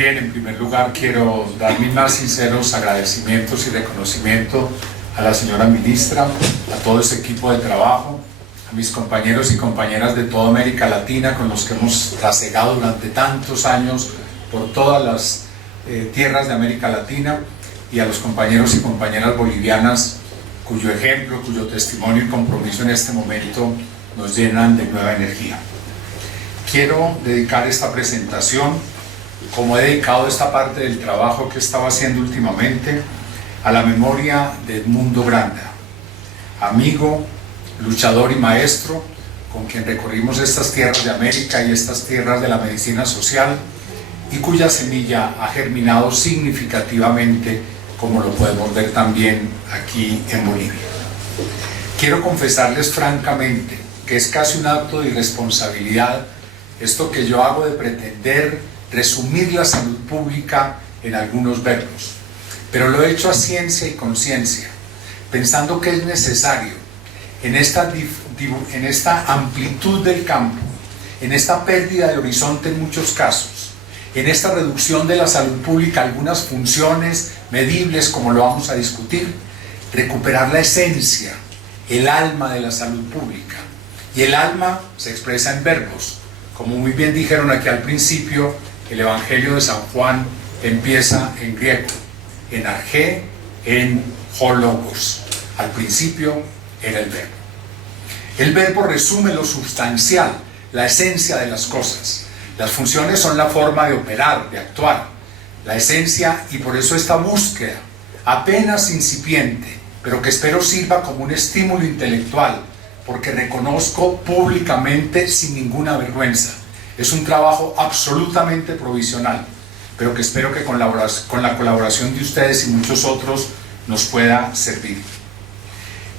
Bien, en primer lugar quiero dar mis más sinceros agradecimientos y reconocimiento a la señora ministra, a todo ese equipo de trabajo, a mis compañeros y compañeras de toda América Latina con los que hemos trasegado durante tantos años por todas las tierras de América Latina, y a los compañeros y compañeras bolivianas cuyo ejemplo, cuyo testimonio y compromiso en este momento nos llenan de nueva energía. Quiero dedicar esta presentación, como he dedicado esta parte del trabajo que estaba haciendo últimamente, a la memoria de Edmundo Granda, amigo, luchador y maestro, con quien recorrimos estas tierras de América y estas tierras de la medicina social, y cuya semilla ha germinado significativamente, como lo podemos ver también aquí en Bolivia. Quiero confesarles francamente que es casi un acto de irresponsabilidad esto que yo hago de pretender resumir la salud pública en algunos verbos, pero lo he hecho a ciencia y conciencia, pensando que es necesario en esta amplitud del campo, en esta pérdida de horizonte en muchos casos, en esta reducción de la salud pública, algunas funciones medibles como lo vamos a discutir, recuperar la esencia, el alma de la salud pública. Y el alma se expresa en verbos. Como muy bien dijeron aquí al principio, el Evangelio de San Juan empieza en griego, en argé, en hologos. Al principio era el verbo. El verbo resume lo sustancial, la esencia de las cosas. Las funciones son la forma de operar, de actuar. La esencia, y por eso esta búsqueda, apenas incipiente, pero que espero sirva como un estímulo intelectual, porque reconozco públicamente sin ninguna vergüenza. Es un trabajo absolutamente provisional, pero que espero que con la colaboración de ustedes y muchos otros nos pueda servir.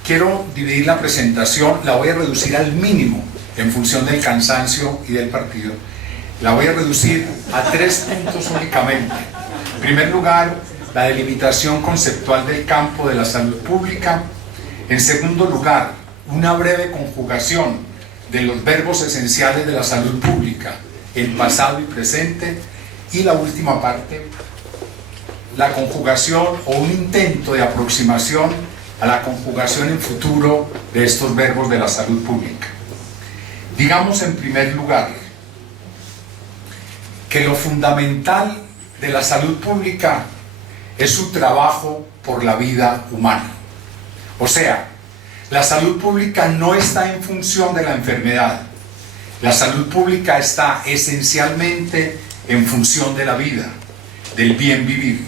Quiero dividir la presentación, la voy a reducir al mínimo en función del cansancio y del partido. La voy a reducir a 3 puntos únicamente. En primer lugar, la delimitación conceptual del campo de la salud pública. En segundo lugar, una breve conjugación de los verbos esenciales de la salud pública, el pasado y presente. Y la última parte, la conjugación o un intento de aproximación a la conjugación en futuro de estos verbos de la salud pública. Digamos en primer lugar que lo fundamental de la salud pública es su trabajo por la vida humana. O sea, la salud pública no está en función de la enfermedad. La salud pública está esencialmente en función de la vida, del bien vivir.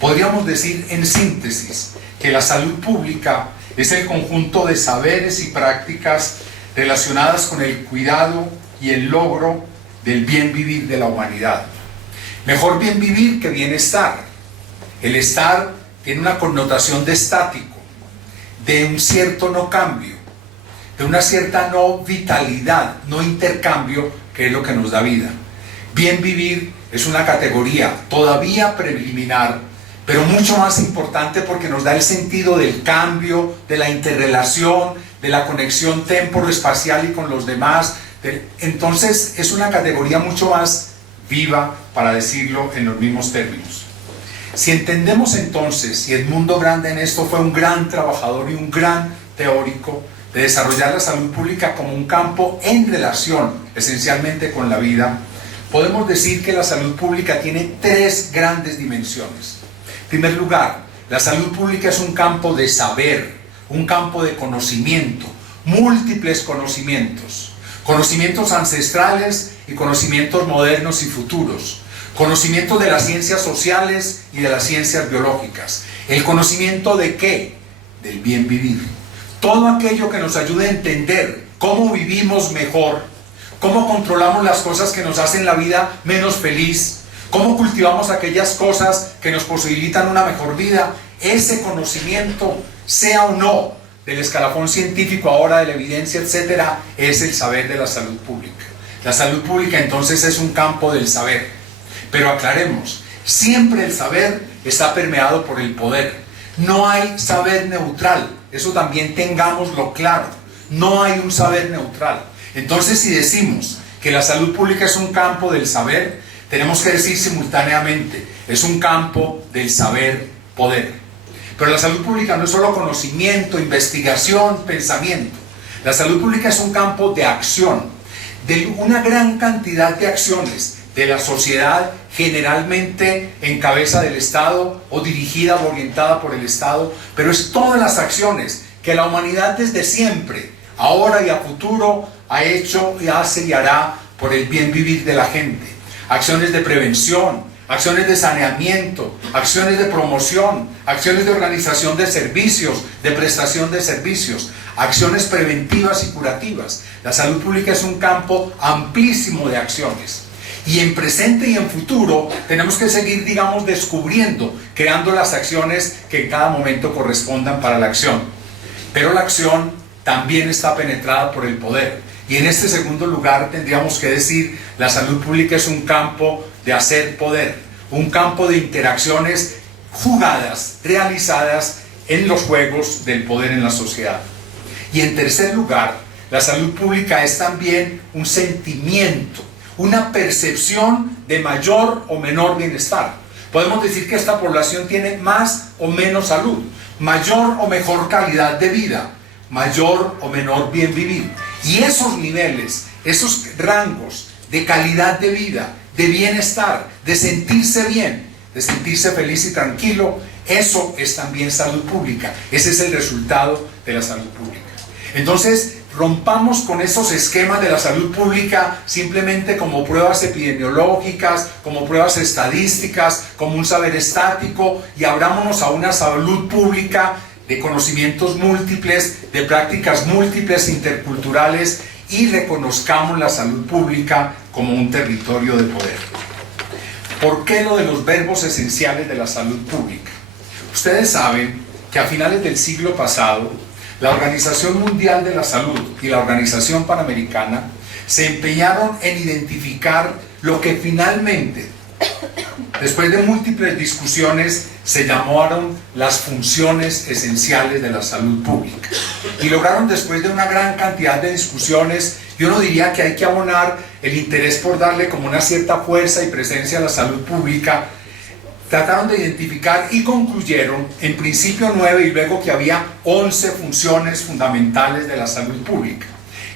Podríamos decir en síntesis que la salud pública es el conjunto de saberes y prácticas relacionadas con el cuidado y el logro del bien vivir de la humanidad. Mejor bien vivir que bienestar. El estar tiene una connotación de estático, de un cierto no cambio, de una cierta no vitalidad, no intercambio, que es lo que nos da vida. Bien vivir es una categoría todavía preliminar, pero mucho más importante porque nos da el sentido del cambio, de la interrelación, de la conexión temporoespacial y con los demás. Entonces es una categoría mucho más viva, para decirlo en los mismos términos. Si entendemos entonces, y Edmundo Granda en esto fue un gran trabajador y un gran teórico, de desarrollar la salud pública como un campo en relación esencialmente con la vida, podemos decir que la salud pública tiene 3 grandes dimensiones. En primer lugar, la salud pública es un campo de saber, un campo de conocimiento, múltiples conocimientos. Conocimientos ancestrales y conocimientos modernos y futuros. Conocimientos de las ciencias sociales y de las ciencias biológicas. ¿El conocimiento de qué? Del bien vivir. Todo aquello que nos ayude a entender cómo vivimos mejor, cómo controlamos las cosas que nos hacen la vida menos feliz, cómo cultivamos aquellas cosas que nos posibilitan una mejor vida. Ese conocimiento, sea o no del escalafón científico ahora, de la evidencia, etcétera, es el saber de la salud pública. La salud pública entonces es un campo del saber. Pero aclaremos, siempre el saber está permeado por el poder. No hay saber neutral, eso también tengámoslo claro. No hay un saber neutral. Entonces, si decimos que la salud pública es un campo del saber, tenemos que decir simultáneamente, es un campo del saber-poder. Pero la salud pública no es solo conocimiento, investigación, pensamiento. La salud pública es un campo de acción, de una gran cantidad de acciones de la sociedad, generalmente en cabeza del Estado o dirigida o orientada por el Estado, pero es todas las acciones que la humanidad desde siempre, ahora y a futuro, ha hecho y hace y hará por el bien vivir de la gente. Acciones de prevención, acciones de saneamiento, acciones de promoción, acciones de organización de servicios, de prestación de servicios, acciones preventivas y curativas. La salud pública es un campo amplísimo de acciones. Y en presente y en futuro tenemos que seguir, digamos, descubriendo, creando las acciones que en cada momento correspondan para la acción. Pero la acción también está penetrada por el poder. Y en este segundo lugar tendríamos que decir, la salud pública es un campo de hacer poder, un campo de interacciones jugadas, realizadas en los juegos del poder en la sociedad. Y en tercer lugar, la salud pública es también un sentimiento, una percepción de mayor o menor bienestar. Podemos decir que esta población tiene más o menos salud, mayor o mejor calidad de vida, mayor o menor bien vivir. Y esos niveles, esos rangos de calidad de vida, de bienestar, de sentirse bien, de sentirse feliz y tranquilo, eso es también salud pública. Ese es el resultado de la salud pública. Entonces, rompamos con esos esquemas de la salud pública simplemente como pruebas epidemiológicas, como pruebas estadísticas, como un saber estático, y abrámonos a una salud pública de conocimientos múltiples, de prácticas múltiples interculturales, y reconozcamos la salud pública como un territorio de poder. ¿Por qué lo de los verbos esenciales de la salud pública? Ustedes saben que a finales del siglo pasado, la Organización Mundial de la Salud y la Organización Panamericana se empeñaron en identificar lo que finalmente, después de múltiples discusiones, se llamaron las funciones esenciales de la salud pública. Y lograron, después de una gran cantidad de discusiones, yo no diría que hay que abonar el interés por darle como una cierta fuerza y presencia a la salud pública, trataron de identificar y concluyeron en principio 9 y luego que había 11 funciones fundamentales de la salud pública.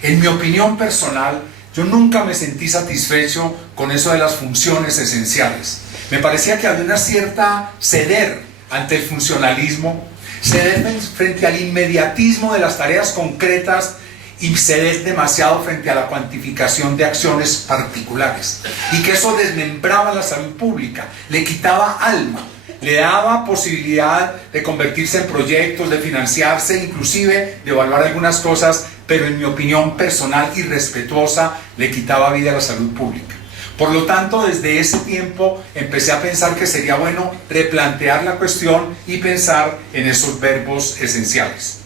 En mi opinión personal, yo nunca me sentí satisfecho con eso de las funciones esenciales. Me parecía que había una cierta ceder ante el funcionalismo, ceder frente al inmediatismo de las tareas concretas y ceder demasiado frente a la cuantificación de acciones particulares, y que eso desmembraba la salud pública, le quitaba alma, le daba posibilidad de convertirse en proyectos, de financiarse, inclusive de evaluar algunas cosas, pero en mi opinión personal y respetuosa le quitaba vida a la salud pública. Por lo tanto, desde ese tiempo empecé a pensar que sería bueno replantear la cuestión y pensar en esos verbos esenciales.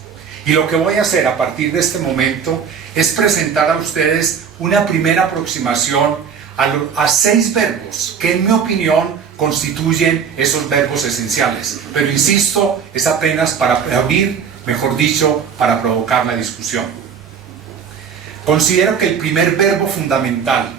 Y lo que voy a hacer a partir de este momento es presentar a ustedes una primera aproximación a 6 verbos que, en mi opinión, constituyen esos verbos esenciales. Pero insisto, es apenas para abrir, mejor dicho, para provocar la discusión. Considero que el primer verbo fundamental,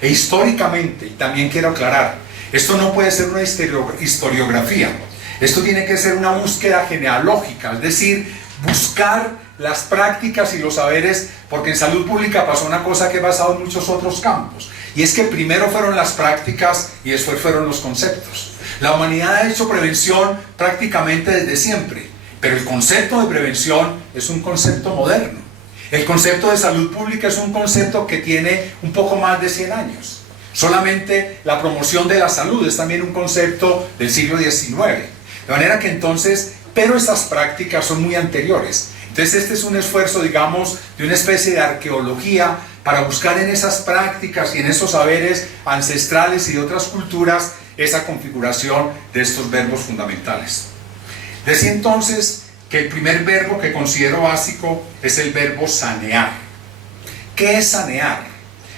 e históricamente, y también quiero aclarar, esto no puede ser una historiografía, esto tiene que ser una búsqueda genealógica, es decir, buscar las prácticas y los saberes, porque en salud pública pasó una cosa que ha pasado en muchos otros campos, y es que primero fueron las prácticas y después fueron los conceptos. La humanidad ha hecho prevención prácticamente desde siempre, pero el concepto de prevención es un concepto moderno. El concepto de salud pública es un concepto que tiene un poco más de 100 años. Solamente la promoción de la salud es también un concepto del siglo XIX. De manera que entonces, pero esas prácticas son muy anteriores. Entonces este es un esfuerzo, digamos, de una especie de arqueología para buscar en esas prácticas y en esos saberes ancestrales y de otras culturas esa configuración de estos verbos fundamentales. Decía entonces que el primer verbo que considero básico es el verbo sanear. ¿Qué es sanear?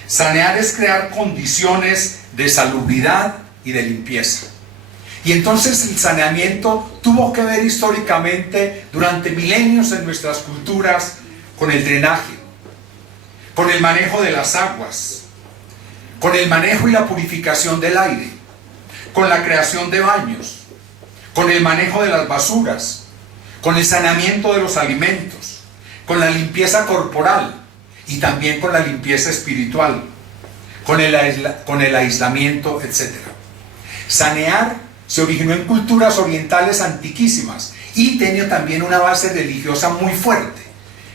Sanear es crear condiciones de salubridad y de limpieza. Y entonces el saneamiento tuvo que ver históricamente durante milenios en nuestras culturas con el drenaje, con el manejo de las aguas, con el manejo y la purificación del aire, con la creación de baños, con el manejo de las basuras, con el saneamiento de los alimentos, con la limpieza corporal y también con la limpieza espiritual, con el aislamiento, etc. Sanear se originó en culturas orientales antiquísimas y tenía también una base religiosa muy fuerte.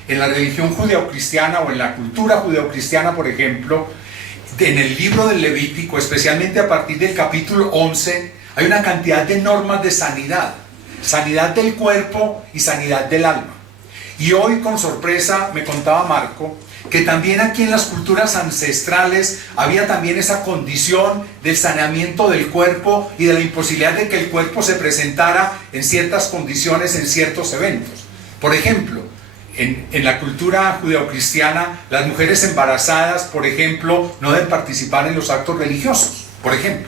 En la religión judeocristiana o en la cultura judeocristiana, por ejemplo, en el libro del Levítico, especialmente a partir del capítulo 11, hay una cantidad de normas de sanidad, sanidad del cuerpo y sanidad del alma. Y hoy, con sorpresa, me contaba Marco que también aquí en las culturas ancestrales había también esa condición del saneamiento del cuerpo y de la imposibilidad de que el cuerpo se presentara en ciertas condiciones, en ciertos eventos. Por ejemplo, en la cultura judeocristiana, las mujeres embarazadas, por ejemplo, no deben participar en los actos religiosos, por ejemplo.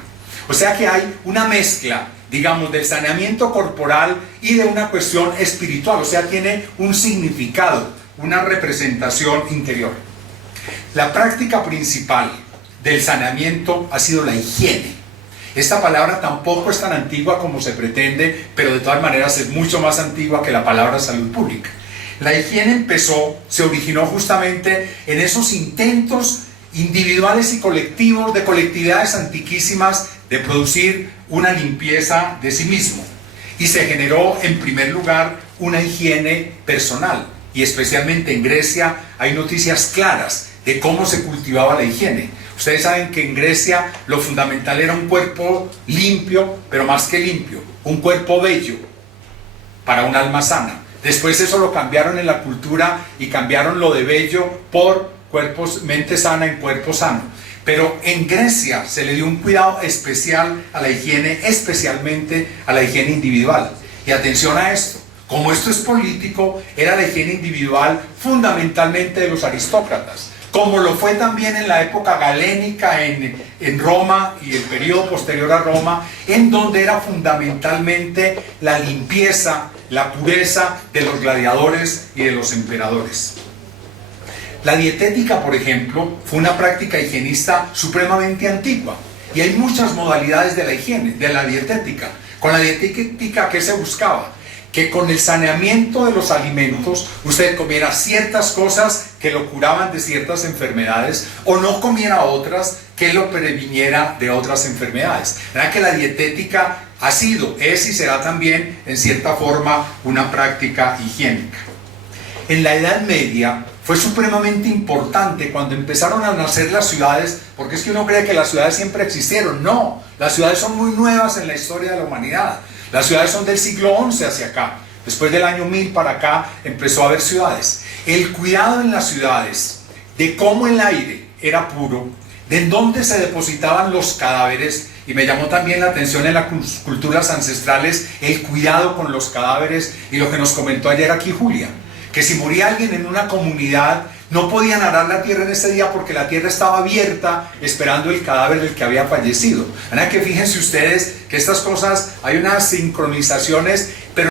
O sea que hay una mezcla, digamos, del saneamiento corporal y de una cuestión espiritual, o sea, tiene un significado, una representación interior. La práctica principal del saneamiento ha sido la higiene. Esta palabra tampoco es tan antigua como se pretende, pero de todas maneras es mucho más antigua que la palabra salud pública. La higiene se originó justamente en esos intentos individuales y colectivos de colectividades antiquísimas de producir una limpieza de sí mismo. Y se generó en primer lugar una higiene personal. Y especialmente en Grecia hay noticias claras de cómo se cultivaba la higiene. Ustedes saben que en Grecia lo fundamental era un cuerpo limpio, pero más que limpio, un cuerpo bello para un alma sana. Después eso lo cambiaron en la cultura y cambiaron lo de bello por mente sana en cuerpo sano. Pero en Grecia se le dio un cuidado especial a la higiene, especialmente a la higiene individual. Y atención a esto. Como esto es político, era la higiene individual fundamentalmente de los aristócratas, como lo fue también en la época galénica en Roma y el periodo posterior a Roma, en donde era fundamentalmente la limpieza, la pureza de los gladiadores y de los emperadores. La dietética, por ejemplo, fue una práctica higienista supremamente antigua, y hay muchas modalidades de la higiene, de la dietética. Con la dietética, ¿qué se buscaba? Que con el saneamiento de los alimentos usted comiera ciertas cosas que lo curaban de ciertas enfermedades o no comiera otras que lo previniera de otras enfermedades. ¿Verdad que la dietética ha sido, es y será también en cierta forma una práctica higiénica? En la Edad Media fue supremamente importante cuando empezaron a nacer las ciudades, porque es que uno cree que las ciudades siempre existieron. No, las ciudades son muy nuevas en la historia de la humanidad. Las ciudades son del siglo XI hacia acá. Después del año 1000 para acá empezó a haber ciudades. El cuidado en las ciudades de cómo el aire era puro, de en dónde se depositaban los cadáveres, y me llamó también la atención en las culturas ancestrales el cuidado con los cadáveres, y lo que nos comentó ayer aquí Julia, que si moría alguien en una comunidad no podían arar la tierra en ese día porque la tierra estaba abierta esperando el cadáver del que había fallecido. Que fíjense ustedes que estas cosas hay unas sincronizaciones, pero